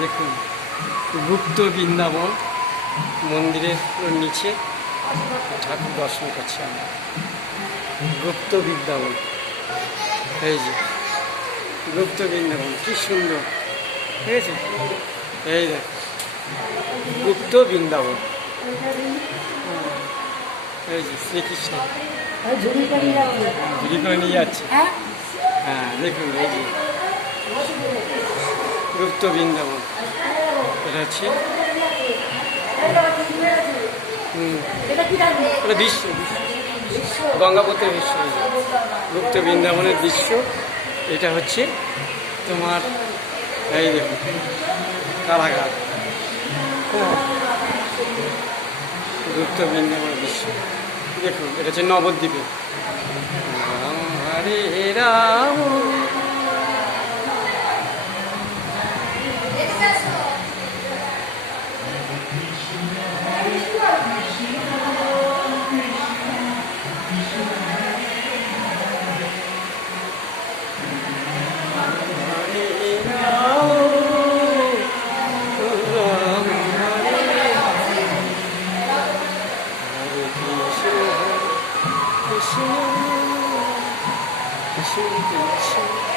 দেখুন গুপ্ত বৃন্দাবন মন্দিরের নিচে ঠাকুর দর্শন করছি আমরা। গুপ্ত বৃন্দাবন, এই যে গুপ্ত বৃন্দাবন কি সুন্দর, ঠিক আছে? এই দেখ গুপ্ত বৃন্দাবন, এই যে শ্রীকৃষ্ণ ঝুড়ি করে নিয়ে যাচ্ছে। হ্যাঁ দেখুন এই যে গুপ্ত বৃন্দাবন, এটা হচ্ছে এটা দৃশ্য, গঙ্গাপতির দৃশ্য, গুপ্ত বৃন্দাবনের দৃশ্য। এটা হচ্ছে তোমার এই দেখুন কারাগার, গুপ্ত বৃন্দাবনের দৃশ্য দেখুন। এটা হচ্ছে নবদ্বীপে। রাম হরে রাম Krishna, Krishna, Krishna.